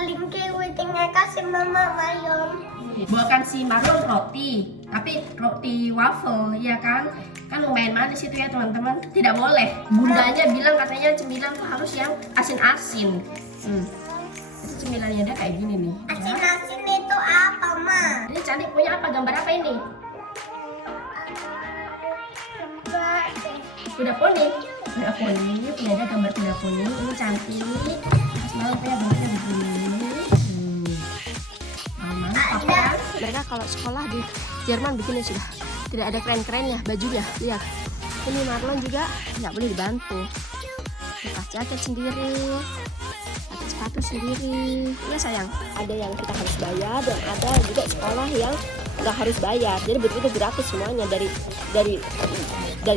paling kiwitingnya kasih mama Mayom. Bukan si Marlon roti, tapi roti waffle, ya kan? Kan lumayan manis itu ya teman-teman. Tidak boleh. Bundanya bilang katanya cemilan tuh harus yang asin-asin. Itu cemilannya dia kayak gini nih. Ya. Asin-asin itu apa, Ma? Ini cantik punya apa? Gambar apa ini? Kuda poni. Kuda poni. Punya ada gambar kuda poni. Ini cantik. Semalam punya gambarnya begini. Mantap kan? Mereka kalau sekolah di Jerman begini sudah. Tidak ada keren-kerennya bajunya. Lihat. Ini Marlon juga nggak boleh dibantu. Lepas jaket sendiri. Pakai sepatu sendiri. Ya sayang. Ada yang kita harus bayar dan ada juga sekolah yang nggak harus bayar. Jadi begitu gratis semuanya dari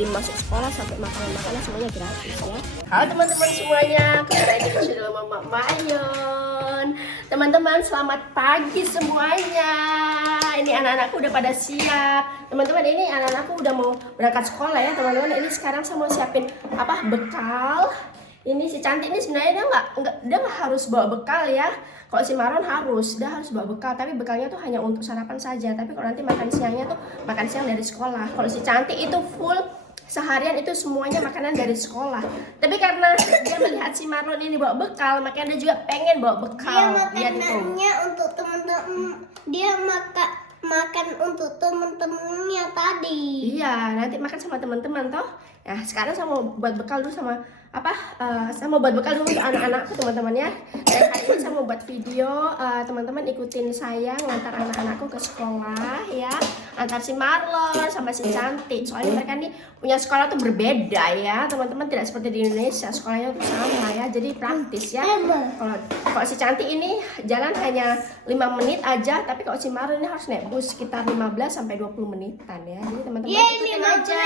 masuk sekolah sampai makanan semuanya gratis ya. Halo teman-teman semuanya, kembali lagi di channel Mama Mayon. Teman-teman selamat pagi semuanya. Ini anak-anakku udah pada siap. Teman-teman ini anak-anakku udah mau berangkat sekolah ya teman-teman. Ini sekarang saya mau siapin bekal. Ini si cantik ini sebenarnya dia nggak harus bawa bekal ya. Kalau si Maron dia harus bawa bekal, tapi bekalnya tuh hanya untuk sarapan saja. Tapi kalau nanti makan siangnya tuh makan siang dari sekolah. Kalau si cantik itu full seharian itu semuanya makanan dari sekolah. Tapi karena dia melihat si Maron ini bawa bekal, makanya dia juga pengen bawa bekal. Dia makanannya untuk teman-teman. Dia makan untuk teman-temannya tadi. Iya, nanti makan sama teman-teman toh. Nah, sekarang saya mau buat bekal dulu sama saya mau buat bekal dulu untuk anak-anakku teman-teman ya. Dan hari ini saya mau buat video, teman-teman ikutin saya ngantar anak-anakku ke sekolah ya. Antar si Marlon sama si cantik. Soalnya mereka nih punya sekolah tuh berbeda ya, teman-teman, tidak seperti di Indonesia. Sekolahnya tuh sama ya, jadi praktis ya. Kalau si cantik ini jalan hanya 5 menit aja, tapi kalau si Marlon ini harus naik bus sekitar 15 sampai 20 menitan ya. Jadi teman-teman ikutin aja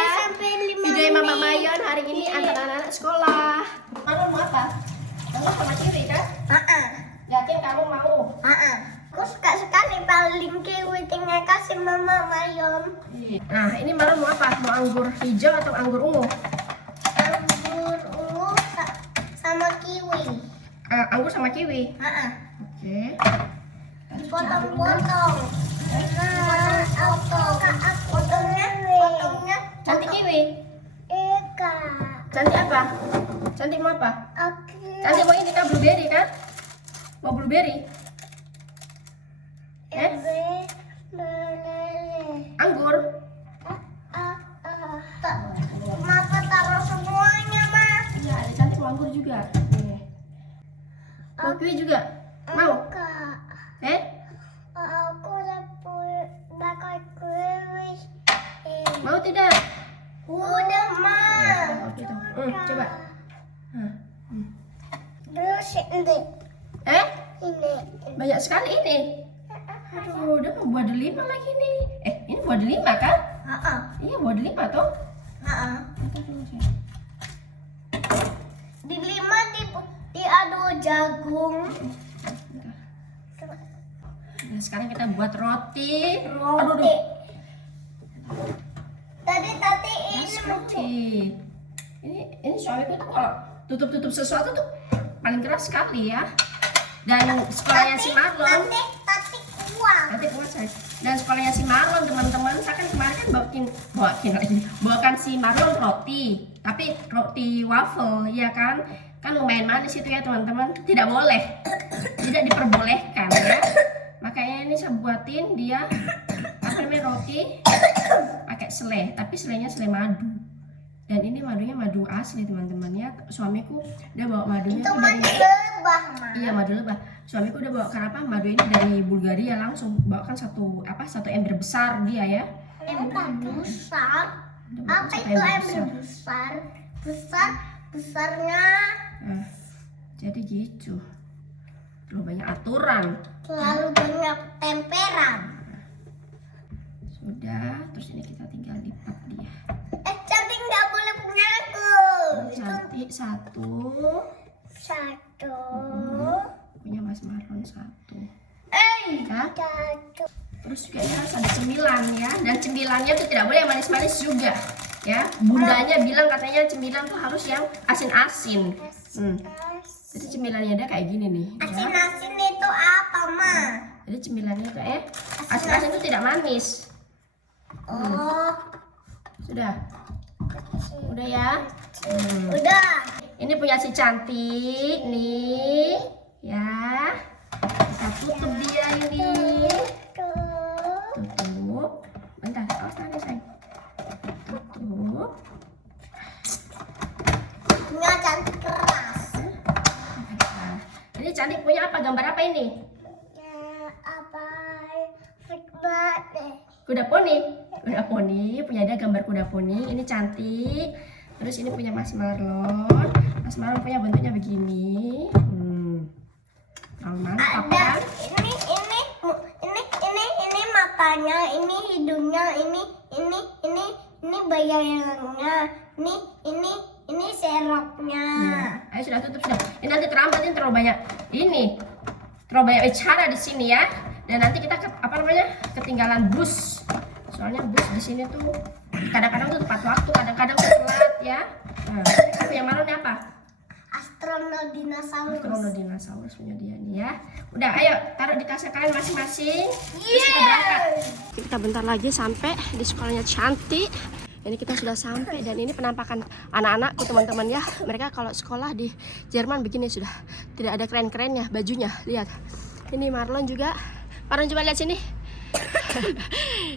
video Mama Mayon hari ini antar anak-anak sekolah. Kamu mau apa? Kamu sama Kiwi kan? Yakin kamu mau? Aku suka sekali paling kiwitingnya kasih mama Mayom. Nah, ini Marlon mau apa? Mau anggur hijau atau anggur ungu? Anggur ungu sama kiwi. Anggur sama kiwi. Oke. Potong-potong. Potongnya. Cantik kiwi. Eka. Cantik apa? Cantik mau apa? Oke. Cantik mau ini kan blueberry kan? Mau blueberry? Anggur. Kenapa taruh semuanya, Ma? Iya, ada cantik mau anggur juga. Nih. Mau kiwi juga? Mau? Kak, aku udah pakai kiwi. Mau tidak? Udah, Ma. Oke, coba. Terus ini. Ini. Banyak sekali ini. Aduh, udah mau buat delima lagi nih. Ini buat delima kan? Iya, buat delima toh. Di 5 diadu jagung. Nah, sekarang kita buat roti. Roti. Tadi ini Roti. Ini suamiku tuh kalau tutup sesuatu tuh paling keras sekali ya. Dan sekolahnya si Marlon. Tati uang. Nanti kuat saya. Dan sekolahnya si Marlon teman-teman, saya kan kemarin kan bawakan si Marlon roti, tapi roti waffle, ya kan? Kan lumayan manis itu ya teman-teman. Tidak boleh, tidak diperbolehkan ya. Makanya ini saya buatin dia roti pakai selai, tapi selainya selai madu. Dan ini madunya madu asli teman-teman ya. Suamiku udah bawa madunya Itu tuh madu dari lebah, Ma. Iya, madu lebah. Suamiku udah bawa madu ini dari Bulgaria langsung. Bawakan satu ember besar dia ya. Ember besar. Apa Satu itu ember ember besar? Besarnya Nah, jadi gitu. Terlalu banyak aturan. terlalu banyak temperan. Sudah, terus ini kita tinggal lipat dia. Cantik nggak boleh punya aku. Cantik satu. Punya Mas Marlon satu. Ya. Satu. Terus juga ini harus ada cemilan ya. Dan cemilannya tuh tidak boleh yang manis-manis juga. Ya, bundanya bilang katanya cemilan tuh harus yang asin-asin. Jadi cemilannya dia kayak gini nih. Ya. Asin-asin itu beli cemilannya itu asin itu tidak manis. Sudah ya. Udah. Ini punya si cantik nih ya. Kita tutup dia ini. Tutup. Bentar, awas tangannya sayang. Tutup. Punya cantik keras. Ini cantik punya apa? Gambar apa ini? Kuda poni. Kuda poni, punya dia gambar kuda poni. Ini cantik. Terus ini punya Mas Marlon. Mas Marlon punya bentuknya begini. Mantap kan? Ini matanya, ini hidungnya, ini bayangannya, ini seroknya. Ya. Ayo sudah tutup sudah. Ini nanti terlambat, ini terlalu banyak. Terlalu banyak bicara di sini ya. Dan nanti kita ketinggalan bus. Soalnya bus di sini tuh kadang-kadang tuh tepat waktu, kadang-kadang telat ya. Nah, ini yang Marlon apa? Astronodinosaurus punya dia nih ya. Udah, ayo taruh di tasnya kalian masing-masing. Terus kita berangkat. Kita bentar lagi sampai di sekolahnya Cantik. Ini kita sudah sampai dan ini penampakan anak-anakku teman-teman ya. Mereka kalau sekolah di Jerman begini sudah. Tidak ada keren-kerennya bajunya. Lihat. Ini Marlon juga. Marlon coba lihat sini.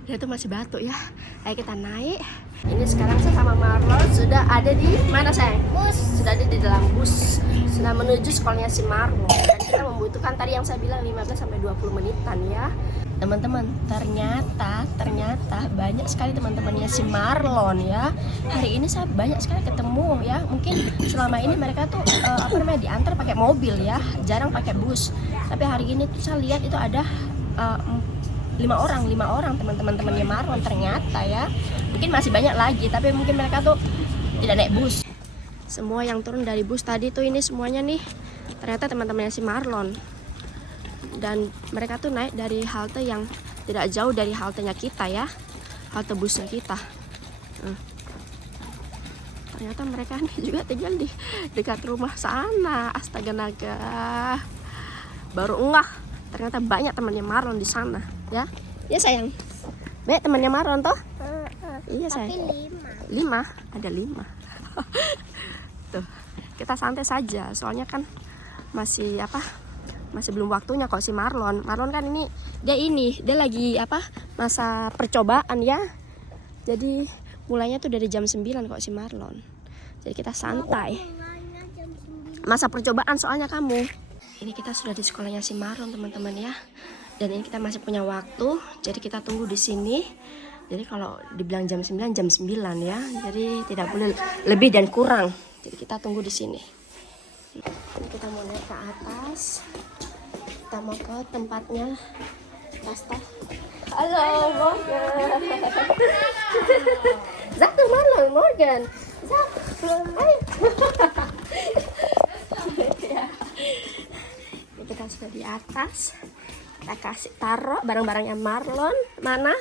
Dia tuh masih batuk ya. Ayo kita naik. Ini sekarang saya sama Marlon sudah ada di mana sayang? Bus. Sudah ada di dalam bus. Sudah menuju sekolahnya si Marlon. Dan kita membutuhkan tadi yang saya bilang 15-20 menitan ya. Teman-teman, ternyata banyak sekali teman-temannya si Marlon ya. Hari ini saya banyak sekali ketemu ya. Mungkin selama ini mereka tuh diantar pakai mobil ya, jarang pakai bus. Tapi hari ini tuh saya lihat itu ada 5 orang teman-temannya Marlon ternyata ya. Mungkin masih banyak lagi, tapi mungkin mereka tuh tidak naik bus. Semua yang turun dari bus tadi tuh ini semuanya nih ternyata teman-temannya si Marlon. Dan mereka tuh naik dari halte yang tidak jauh dari haltenya kita ya, halte busnya kita. Ternyata mereka nih juga tinggal di dekat rumah sana. Astaga naga, baru enggak ternyata banyak temannya Marlon di sana ya. Ya sayang, banyak temannya Marlon toh. Iya sayang. Tapi 5 ada 5. Tuh, kita santai saja soalnya kan masih belum waktunya kok si Marlon. Marlon kan dia lagi masa percobaan ya. Jadi mulainya tuh dari jam 9 kok si Marlon. Jadi kita santai. Masa percobaan soalnya kamu. Ini kita sudah di sekolahnya si Marlon teman-teman ya. Dan ini kita masih punya waktu. Jadi kita tunggu di sini. Jadi kalau dibilang jam 9 ya. Jadi tidak boleh lebih dan kurang. Jadi kita tunggu di sini. Ini kita mau naik ke atas. Kita mau ke tempatnya Pasta. Halo Morgan. Zak tuh Marlon, Morgan. Zak, hai. Ini kita sudah di atas. Kita kasih taruh barang-barangnya Marlon. Mana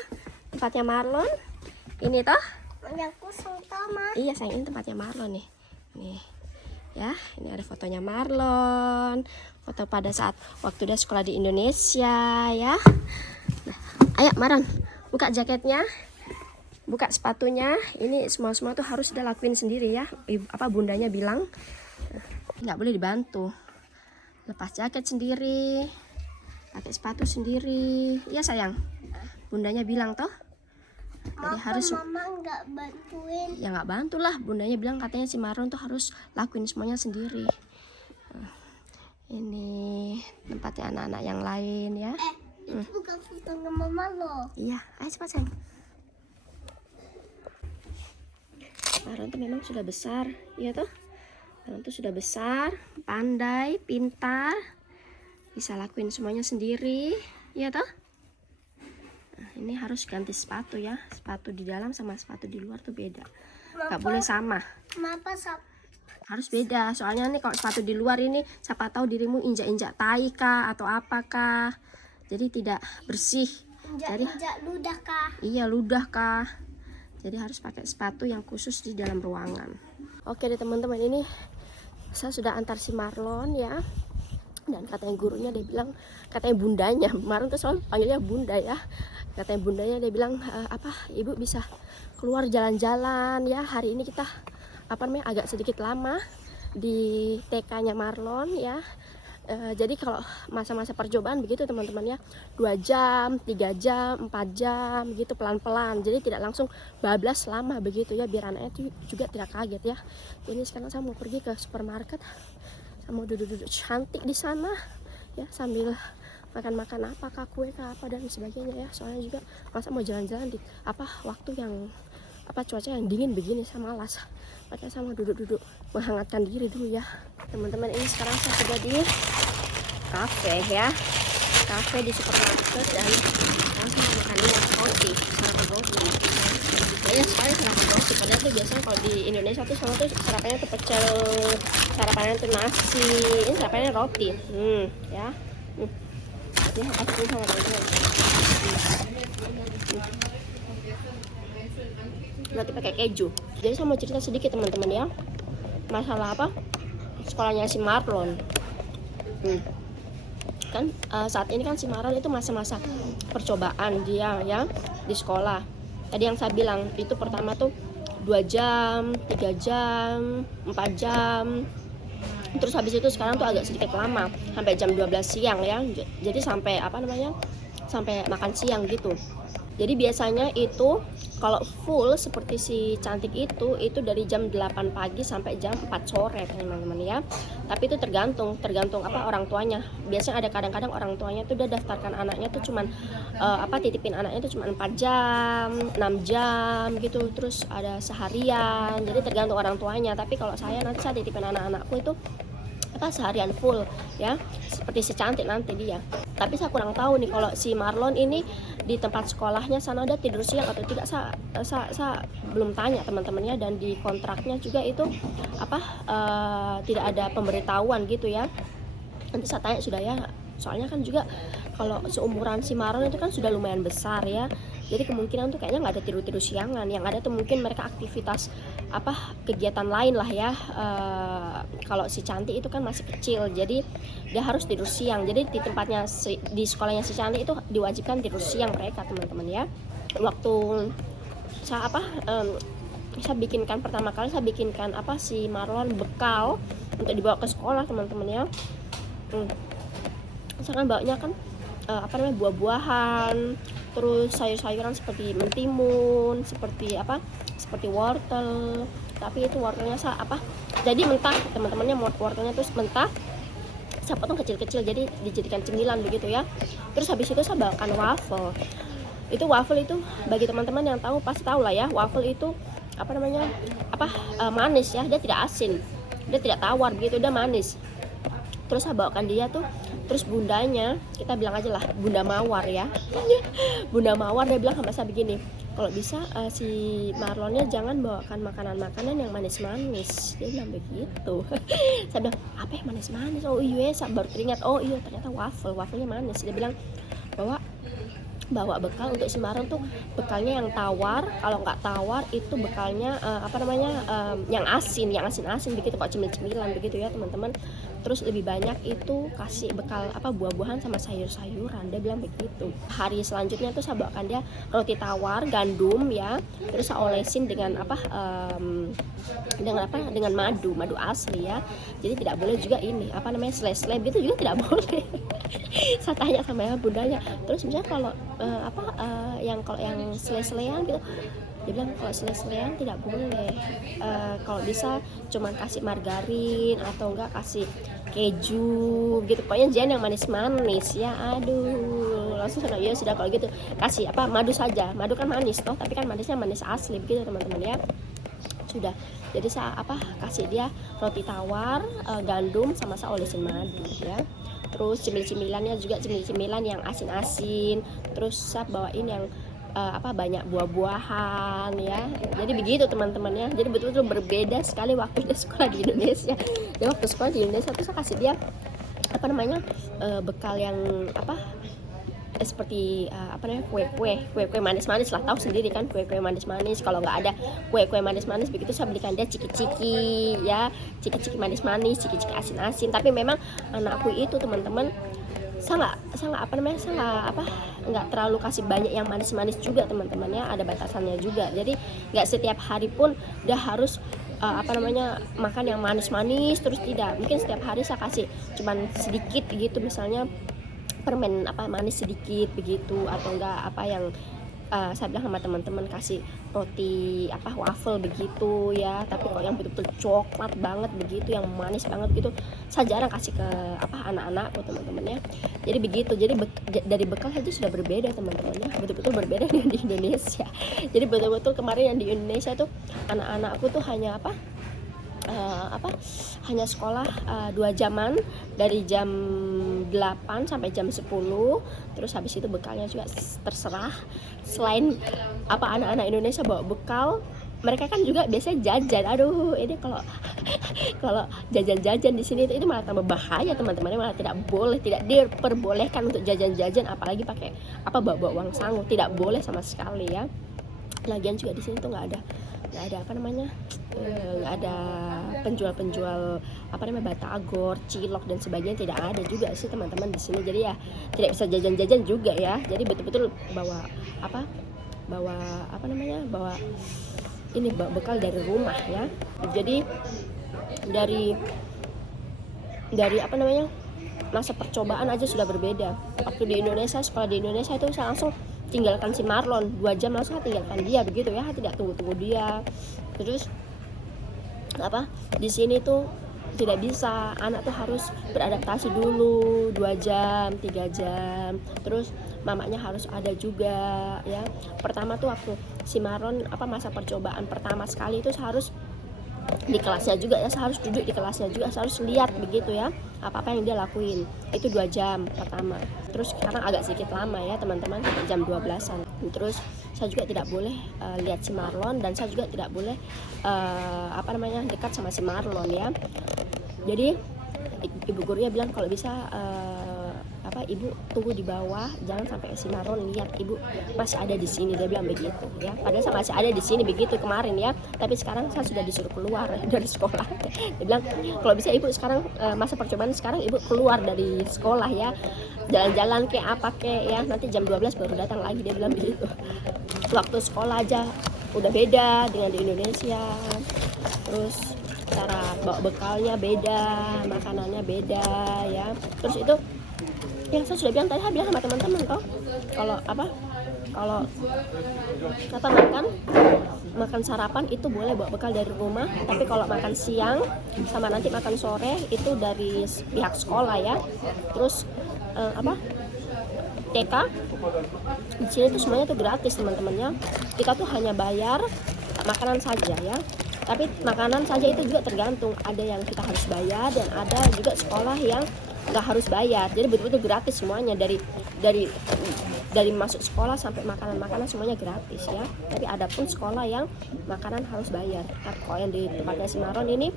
tempatnya Marlon? Ini toh? Aku sama. Iya sayang, ini tempatnya Marlon nih. Nih. Ya, ini ada fotonya Marlon, foto pada saat waktu dia sekolah di Indonesia ya. Nah, ayo Marlon, buka jaketnya, buka sepatunya. Ini semua tuh harus dia lakuin sendiri ya. Bundanya bilang nggak boleh dibantu. Lepas jaket sendiri, pakai sepatu sendiri. Iya sayang, bundanya bilang toh. Jadi harus mama nggak bantuin. Ya nggak bantulah, bundanya bilang katanya si Marlon tuh harus lakuin semuanya sendiri. Ini tempatnya anak-anak yang lain ya. Itu bukan fotonya mama loh. Iya, ayo cepat sayang. Marlon tuh memang sudah besar, iya toh. Marlon tuh sudah besar, pandai, pintar, bisa lakuin semuanya sendiri, iya toh. Nah, ini harus ganti sepatu ya. Sepatu di dalam sama sepatu di luar tuh beda. Gak boleh sama. Kenapa Harus beda. Soalnya nih kalau sepatu di luar ini siapa tahu dirimu injak-injak tai kah atau apakah. Jadi tidak bersih. Injak ludah kah? Iya, ludah kah. Jadi harus pakai sepatu yang khusus di dalam ruangan. Oke deh teman-teman, ini saya sudah antar si Marlon ya. Dan katanya gurunya, dia bilang, katanya bundanya, kemarin tuh selalu panggilnya bunda ya, katanya bundanya dia bilang, ibu bisa keluar jalan-jalan ya, hari ini kita agak sedikit lama di TK-nya Marlon ya. Jadi kalau masa-masa percobaan begitu teman-teman ya, 2 jam, 3 jam, 4 jam gitu, pelan-pelan, jadi tidak langsung bablas lama begitu ya, biar anaknya itu juga tidak kaget ya. Ini sekarang saya mau pergi ke supermarket, saya mau duduk-duduk cantik di sana ya, sambil makan-makan kue apa dan sebagainya ya. Soalnya juga masa mau jalan-jalan di waktu yang cuaca yang dingin begini, saya malas. Makanya saya mau duduk-duduk menghangatkan diri dulu ya teman-teman. Ini sekarang saya sudah di kafe ya, kafe di supermarket, dan langsung makan ini roti, sarapan roti. Banyak sekali sarapan roti, padahal tuh biasanya kalau di Indonesia tuh sama tuh sarapannya tuh pecel, sarapannya tuh nasi, ini sarapannya roti. Ya. Ini aku sama teman-teman. Roti pakai keju. Jadi saya mau cerita sedikit teman-teman ya, masalah sekolahnya si Marlon. Kan saat ini kan si Marlon itu masa-masa percobaan dia ya di sekolah. Tadi yang saya bilang itu pertama tuh 2 jam, 3 jam, 4 jam. Terus habis itu sekarang tuh agak sedikit lama, sampai jam 12 siang ya. Jadi sampai sampai makan siang gitu. Jadi biasanya itu kalau full seperti si cantik itu dari jam 8 pagi sampai jam 4 sore teman-teman ya. Tapi itu tergantung orang tuanya. Biasanya ada kadang-kadang orang tuanya tuh udah daftarkan anaknya tuh cuman titipin anaknya tuh cuman 4 jam, 6 jam gitu, terus ada seharian. Jadi tergantung orang tuanya. Tapi kalau saya nanti saya titipin anak-anakku itu seharian full ya, seperti si cantik nanti dia. Tapi saya kurang tahu nih kalau si Marlon ini di tempat sekolahnya sana ada tidur siang atau tidak, saya belum tanya teman-temannya. Dan di kontraknya juga itu tidak ada pemberitahuan gitu ya. Nanti saya tanya sudah ya, soalnya kan juga kalau seumuran si Marlon itu kan sudah lumayan besar ya. Jadi kemungkinan tuh kayaknya nggak ada tidur siangan, yang ada tuh mungkin mereka aktivitas kegiatan lain lah ya. Kalau si cantik itu kan masih kecil, jadi dia harus tidur siang. Jadi di tempatnya di sekolahnya si cantik itu diwajibkan tidur siang mereka teman-teman ya. Waktu saya saya bikinkan pertama kali, saya bikinkan si Marlon bekal untuk dibawa ke sekolah teman-teman ya. Misalkan bawanya kan buah-buahan, terus sayur-sayuran seperti mentimun, seperti wortel. Tapi itu wortelnya jadi mentah teman-temannya, wortelnya terus mentah, saya potong kecil-kecil jadi dijadikan cemilan begitu ya. Terus habis itu saya bawakan waffle. Waffle itu bagi teman-teman yang tahu pasti tahu lah ya, waffle itu manis ya, dia tidak asin, dia tidak tawar begitu, dia manis. Terus saya bawakan dia tuh, terus bundanya, kita bilang aja lah bunda mawar ya. Bunda mawar dia bilang sama saya begini, kalau bisa si Marlonnya jangan bawakan makanan-makanan yang manis-manis, dia bilang begitu. Saya bilang apa yang manis-manis? Oh iya, saya baru teringat, oh iya ternyata waffle-nya manis. Dia bilang bawa bekal untuk si Marlon tuh bekalnya yang tawar, kalau nggak tawar itu bekalnya yang asin begitu, kok cemil-cemilan begitu ya teman-teman. Terus lebih banyak itu kasih bekal buah-buahan sama sayur-sayuran, dia bilang begitu. Hari selanjutnya tuh saya bawakan dia roti tawar gandum ya, terus saya olesin dengan dengan madu asli ya. Jadi tidak boleh juga ini selai-selai gitu juga tidak boleh. Saya tanya sama bundanya, terus misalnya kalau yang selai-selaian gitu, dia bilang kalau selai-selaian tidak boleh, kalau bisa cuman kasih margarin atau enggak kasih keju gitu, pokoknya jangan yang manis-manis ya. Aduh, langsung saya ya sudah kalau gitu kasih madu saja, madu kan manis toh, tapi kan manisnya manis asli begitu teman-teman ya. Sudah, jadi saya kasih dia roti tawar gandum sama saya olesin madu ya. Terus cemil-cemilannya juga cemil-cemilan yang asin-asin, terus saya bawain yang banyak buah-buahan ya. Jadi begitu teman-teman ya. Jadi betul-betul berbeda sekali waktu dia sekolah di Indonesia. Ya waktu sekolah di Indonesia tuh saya kasih dia bekal yang seperti kue-kue manis-manis lah, tahu sendiri kan kue-kue manis-manis. Kalau nggak ada kue-kue manis-manis begitu, saya belikan dia ciki-ciki ya, ciki-ciki manis-manis, ciki-ciki asin-asin. Tapi memang anakku itu teman-teman, saya nggak terlalu kasih banyak yang manis-manis juga teman-teman ya, ada batasannya juga. Jadi nggak setiap hari pun udah harus makan yang manis-manis terus, tidak. Mungkin setiap hari saya kasih cuman sedikit gitu, misalnya permen manis sedikit begitu, atau enggak yang saya bilang sama teman-teman kasih roti waffle begitu ya. Tapi kalau yang betul-betul coklat banget begitu, yang manis banget gitu, saya jarang kasih ke anak-anakku teman-teman ya. Jadi begitu. Jadi dari bekal saja sudah berbeda teman-teman ya, betul-betul berbeda dengan di Indonesia. Jadi betul-betul kemarin yang di Indonesia tuh anak-anakku tuh hanya hanya sekolah 2 jaman, dari jam 8 sampai jam 10. Terus habis itu bekalnya juga terserah. Selain anak-anak Indonesia bawa bekal, mereka kan juga biasanya jajan. Aduh, ini kalau jajan-jajan di sini itu malah tambah bahaya teman-teman, malah tidak diperbolehkan untuk jajan-jajan, apalagi pakai bawa uang sangu, tidak boleh sama sekali ya. Lagian juga di sini tuh nggak ada penjual batagor, cilok dan sebagainya, tidak ada juga sih teman-teman di sini. Jadi ya tidak bisa jajan-jajan juga ya. Jadi betul-betul bawa bekal dari rumah ya. Jadi dari masa percobaan aja sudah berbeda. Waktu di Indonesia, sekolah di Indonesia itu saya langsung tinggalkan si Marlon 2 jam, langsung tinggalkan dia begitu ya, tidak tunggu dia. Terus di sini tuh tidak bisa, anak tuh harus beradaptasi dulu 2 jam 3 jam, terus mamanya harus ada juga ya. Pertama tuh waktu si Marlon masa percobaan pertama sekali itu harus di kelasnya juga ya, saya harus duduk di kelasnya juga, saya harus lihat begitu ya apa yang dia lakuin. Itu 2 jam pertama. Terus sekarang agak sedikit lama ya teman-teman, sampai jam 12-an. Terus saya juga tidak boleh lihat si Marlon, dan saya juga tidak boleh dekat sama si Marlon ya. Jadi ibu gurunya bilang kalau bisa ibu tunggu di bawah, jangan sampai si Marlon lihat ibu masih ada di sini, dia bilang begitu ya. Padahal saya masih ada di sini begitu kemarin ya, tapi sekarang saya sudah disuruh keluar dari sekolah. Dia bilang kalau bisa ibu sekarang masa percobaan sekarang ibu keluar dari sekolah ya, jalan-jalan ya, nanti jam 12 baru datang lagi, dia bilang begitu. Waktu sekolah aja udah beda dengan di Indonesia. Terus cara bawa bekalnya beda, makanannya beda ya. Terus itu yang saya sudah bilang tadi, saya bilang sama teman-teman toh, kalau makan sarapan itu boleh bawa bekal dari rumah, tapi kalau makan siang sama nanti makan sore itu dari pihak sekolah ya. Terus TK di sini tuh semuanya tuh gratis teman-temannya. Kita tuh hanya bayar makanan saja ya. Tapi makanan saja itu juga tergantung, ada yang kita harus bayar dan ada juga sekolah yang nggak harus bayar. Jadi betul-betul gratis semuanya, dari masuk sekolah sampai makanan semuanya gratis ya. Tapi ada pun sekolah yang makanan harus bayar. Tapi kalau yang di tempatnya si Marlon ini,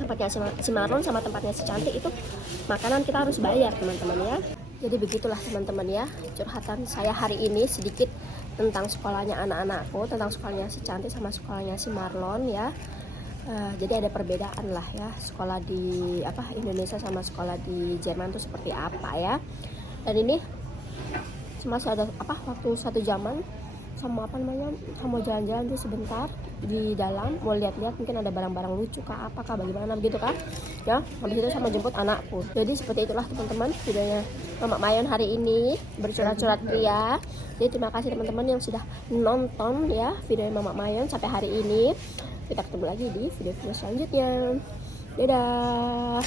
tempatnya si Marlon sama tempatnya si Cantik itu makanan kita harus bayar teman-teman ya. Jadi begitulah teman-teman ya, curhatan saya hari ini sedikit tentang sekolahnya anak-anakku, tentang sekolahnya si Cantik sama sekolahnya si Marlon ya. Jadi ada perbedaan lah ya, sekolah di Indonesia sama sekolah di Jerman tuh seperti apa ya. Dan ini masih ada waktu 1 jaman sama mau jalan-jalan tuh sebentar di dalam, mau lihat-lihat mungkin ada barang-barang lucu apakah bagaimana begitu kan ya. Habis itu sama jemput anakku. Jadi seperti itulah teman-teman videonya Mama Mayon hari ini, bercurat-curat pria. Jadi terima kasih teman-teman yang sudah nonton ya video Mama Mayon sampai hari ini. Kita ketemu lagi di video-video selanjutnya. Dadah.